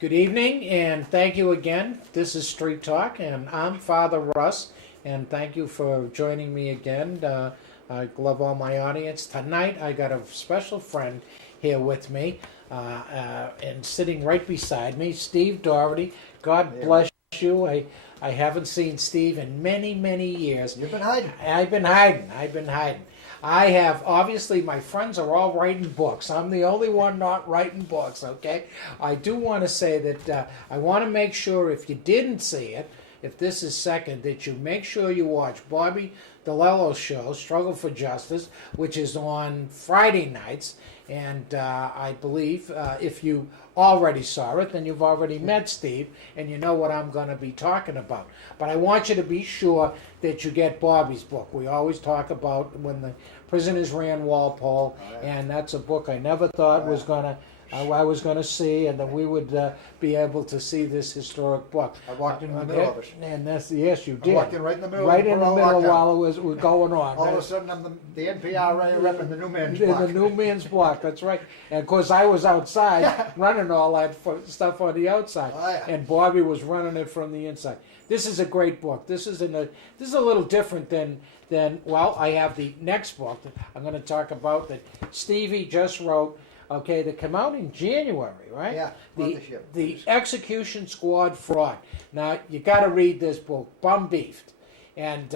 Good evening, and thank you again. This is Street Talk, and I'm Father Russ, and thank you for joining me again. I love all my audience. Tonight, I got a special friend here with me, and sitting right beside me, Steve Doherty. God bless you. I haven't seen Steve in many, many years. You've been hiding. I've been hiding. I have, obviously, my friends are all writing books. I'm the only one not writing books, okay? I do want to say that I want to make sure if you didn't see it, if this is second, that you make sure you watch Bobby DeLello's show, Struggle for Justice, which is on Friday nights. And I believe if you already saw it, then you've already met Steve, and you know what I'm going to be talking about. But I want you to be sure that you get Bobby's book. We always talk about When the Prisoners Ran Walpole, and that's a book I never thought was going to I was going to see, and that we would be able to see this historic book. I walked in the middle of it. And that's, yes, you did. I walked in right in the middle. Right in the middle while it was going on. All of a sudden, I'm the NPRA rep in the New Man's In Block. the New Man's Block, that's right. And of course, I was outside running all that stuff on the outside, and Bobby was running it from the inside. This is a great book. This is a little different than well, I have the next book that I'm going to talk about that Stevie just wrote. Okay, that came out in January, right? Yeah, the Execution Squad Fraud. Now, you got to read this book, Bum Beefed. And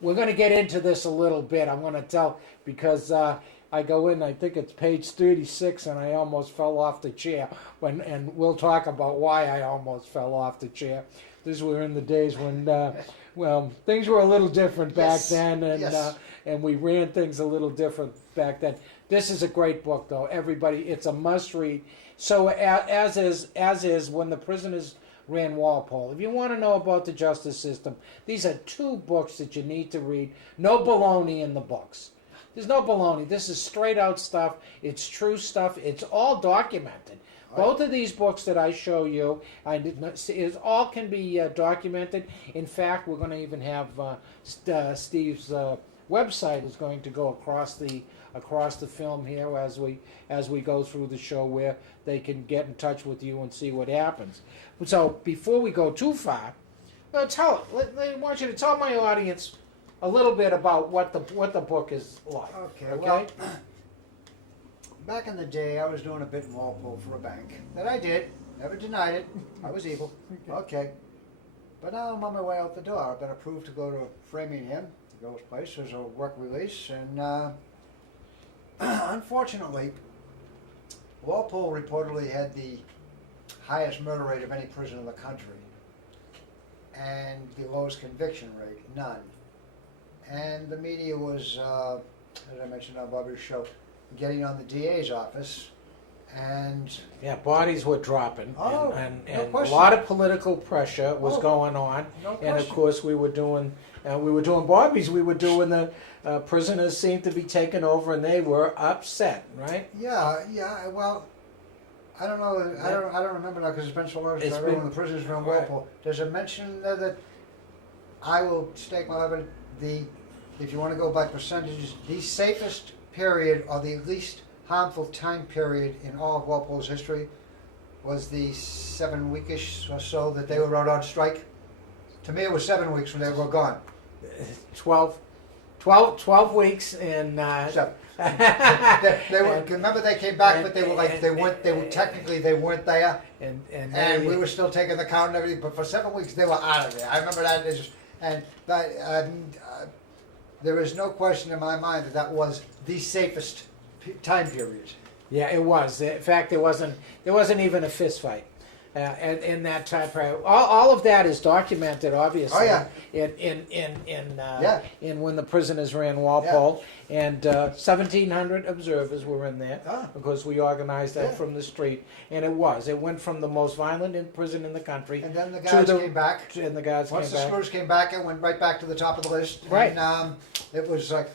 we're going to get into this a little bit. I'm going to tell, because I go in, I think it's page 36, and I almost fell off the chair. And we'll talk about why I almost fell off the chair. These were in the days when, well, things were a little different back then, and we ran things a little different back then. This is a great book, though. Everybody, it's a must-read. So, as is When the Prisoners Ran Walpole. If you want to know about the justice system, these are two books that you need to read. No baloney in the books. There's no baloney. This is straight-out stuff. It's true stuff. It's all documented. Both of these books that I show you, it all can be documented. In fact, we're going to even have Steve's website is going to go across the film here as we go through the show, where they can get in touch with you and see what happens. So before we go too far, I want you to tell my audience a little bit about what the book is like. Okay? Well, back in the day, I was doing a bit in Walpole for a bank. That I did. Never denied it. I was evil. Okay. But now I'm on my way out the door. I've been approved to go to Framingham, the girl's place. There's a work release, and unfortunately, Walpole reportedly had the highest murder rate of any prison in the country, and the lowest conviction rate, none. And the media was, as I mentioned on Bobby's show, getting on the DA's office, and bodies were dropping, no and a question. lot of political pressure was going on, and of course we were doing Bobby's. We were doing the prisoners seemed to be taking over, and they were upset, right? Yeah. Well, I don't know. I don't remember now because it's been so long since I read When the Prisoners Ran Walpole. Does it mention that I will stake my life? If you want to go by percentages, the safest period or the least harmful time period in all of Walpole's history was the 7 weekish or so that they were out on strike. To me, it was 7 weeks when they were gone. 12 weeks in. So, they were, remember they came back, but they were like they weren't there, and we were still taking the count and everything. But for 7 weeks, they were out of there. I remember that, there is no question in my mind that was the safest time period. Yeah, it was. In fact, there wasn't even a fist fight. In that time period, all of that is documented, obviously. Oh, in When the Prisoners Ran Walpole, and 1,700 observers were in there because we organized that from the street, and it went from the most violent prison in the country. And then the guards came back. And the guards Once the screws came back, it went right back to the top of the list. Right. And it was like.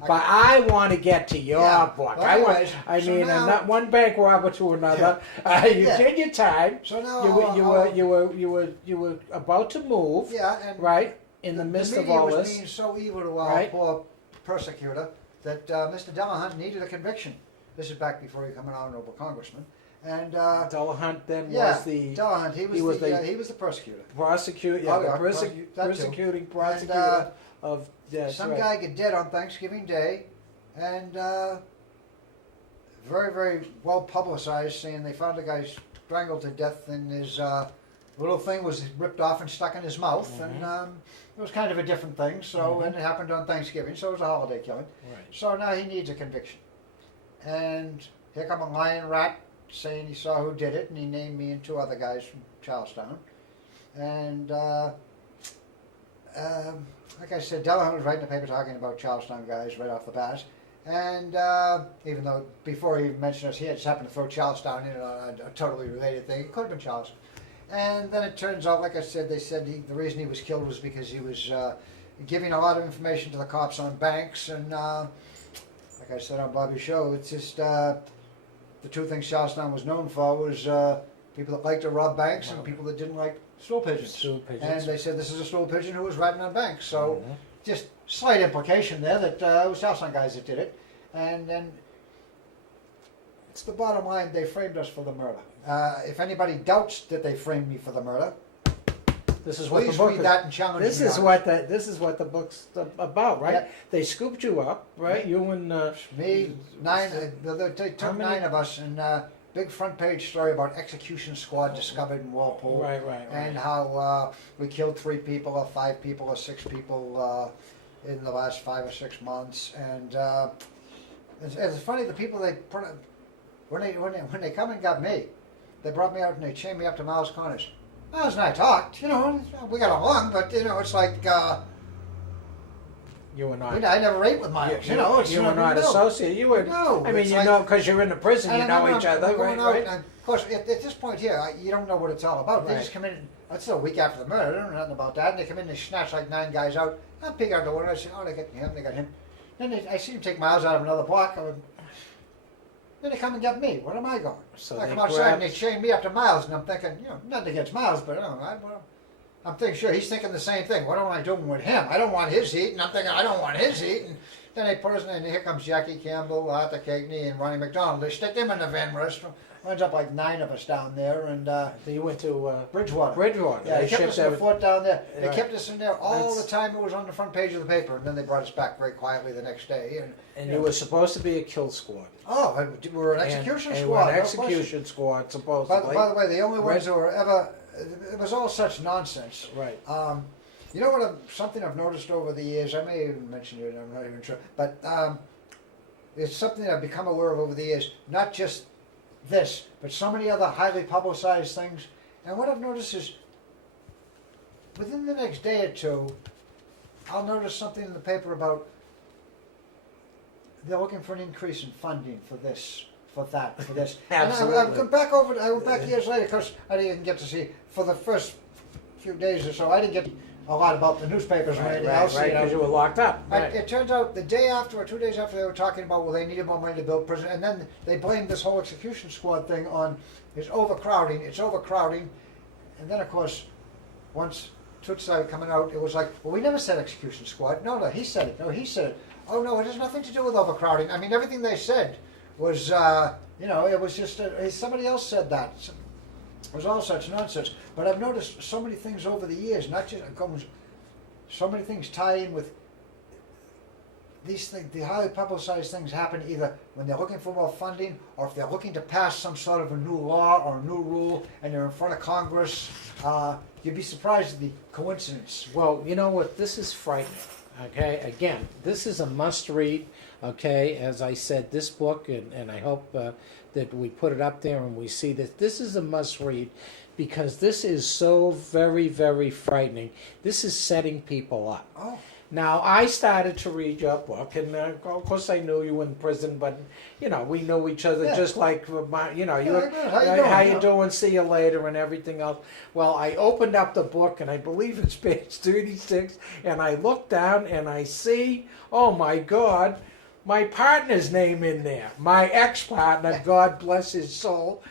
But I want to get to your book. Well, not one bank robber to another. You did your time. So now you were about to move. Yeah, and right in the midst of all this. The media was being so evil to our poor persecutor that Mr. Delahunt needed a conviction. This is back before he became an honorable congressman, And Delahunt then yeah, was the Delahunt. He was the prosecutor. Prosecuting prosecutor of some guy get dead on Thanksgiving Day, and very, very well publicized, saying they found the guy strangled to death, and his little thing was ripped off and stuck in his mouth, and it was kind of a different thing. So, and it happened on Thanksgiving, so it was a holiday killing. Right. So now he needs a conviction, and here come a lion rat saying he saw who did it, and he named me and two other guys from Charlestown, and like I said, Delahunt was writing the paper talking about Charlestown guys right off the bat. And even though before he mentioned us, he had just happened to throw Charlestown in on a totally related thing. It could have been Charlestown. And then it turns out, like I said, they said the reason he was killed was because he was giving a lot of information to the cops on banks. And like I said on Bobby's show, it's just the two things Charlestown was known for was people that liked to rob banks and people that didn't like stool pigeons. And they said this is a stool pigeon who was ratting on banks. So just slight implication there that it was Charlestown guys that did it. And then it's the bottom line, they framed us for the murder. If anybody doubts that they framed me for the murder, this is what please the book read that and challenge me. This is what the book's about, right? Yep. They scooped you up, right? You and me, nine. They took 9 of us, and big front page story about execution squad discovered in Walpole. Right. And how we killed 3 people or 5 people or 6 people in the last 5 or 6 months. And it's funny, the people when they come and got me, they brought me out and they chained me up to Miles Corners. Miles and I talked, we got along, but it's like you and I never ate with Miles. You were not associated. You were. No, I mean, because you're in the prison, you know each other, right? And of course, at this point here, you don't know what it's all about. They just come in. It's a week after the murder. They don't know nothing about that. And they come in and they snatch like 9 guys out. I peek out the window. I say, oh, they got him. They got him. Then I see them take Miles out of another block. Then they come and get me. Where am I going? So I come outside and they chain me up to Miles, and I'm thinking, nothing against Miles, but I'm thinking, sure, he's thinking the same thing. What am I doing with him? I don't want his heat, and I'm thinking, I don't want his heat. And then they put us in, and here comes Jackie Campbell, Arthur Cagney, and Ronnie McDonald. They stick them in the van with us. Runs up like 9 of us down there, and you went to Bridgewater. Yeah, they kept us in the fort down there. They kept us in there all the time. It was on the front page of the paper, and then they brought us back very quietly the next day. And you were supposed to be a kill squad. Oh, we were an execution squad. And we were an execution squad, supposedly. By the way, the only ones that were ever, it was all such nonsense. Right. You know what? Something I've noticed over the years. I may even mention it. I'm not even sure, but it's something I've become aware of over the years. Not just this, but so many other highly publicized things. And what I've noticed is, within the next day or two, I'll notice something in the paper about they're looking for an increase in funding for this, for that, for this. Absolutely. And I went back over. I went back years later because I didn't get to see for the first few days or so. I didn't get a lot about the newspapers or anything else. Right, because you were locked up. Right. It turns out the day after or 2 days after, they were talking about, well, they needed more money to build prison, and then they blamed this whole execution squad thing on it's overcrowding, and then of course, once Toots started coming out, it was like, well, we never said execution squad. No, he said it. No, he said it. Oh no, it has nothing to do with overcrowding. I mean, everything they said was, it was just somebody else said that. It was all such nonsense. But I've noticed so many things over the years, not just so many things tie in with these things. The highly publicized things happen either when they're looking for more funding, or if they're looking to pass some sort of a new law or a new rule, and they're in front of Congress. You'd be surprised at the coincidence. Well, you know what? This is frightening. Okay, again, this is a must-read. Okay, as I said, this book, and I hope that we put it up there and we see that this is a must-read, because this is so very, very frightening. This is setting people up. Oh. Now, I started to read your book, and of course I knew you in prison, but, we knew each other just like, how you doing, see you later, and everything else. Well, I opened up the book, and I believe it's page 36, and I look down, and I see, oh my God, my partner's name in there, my ex-partner, God bless his soul.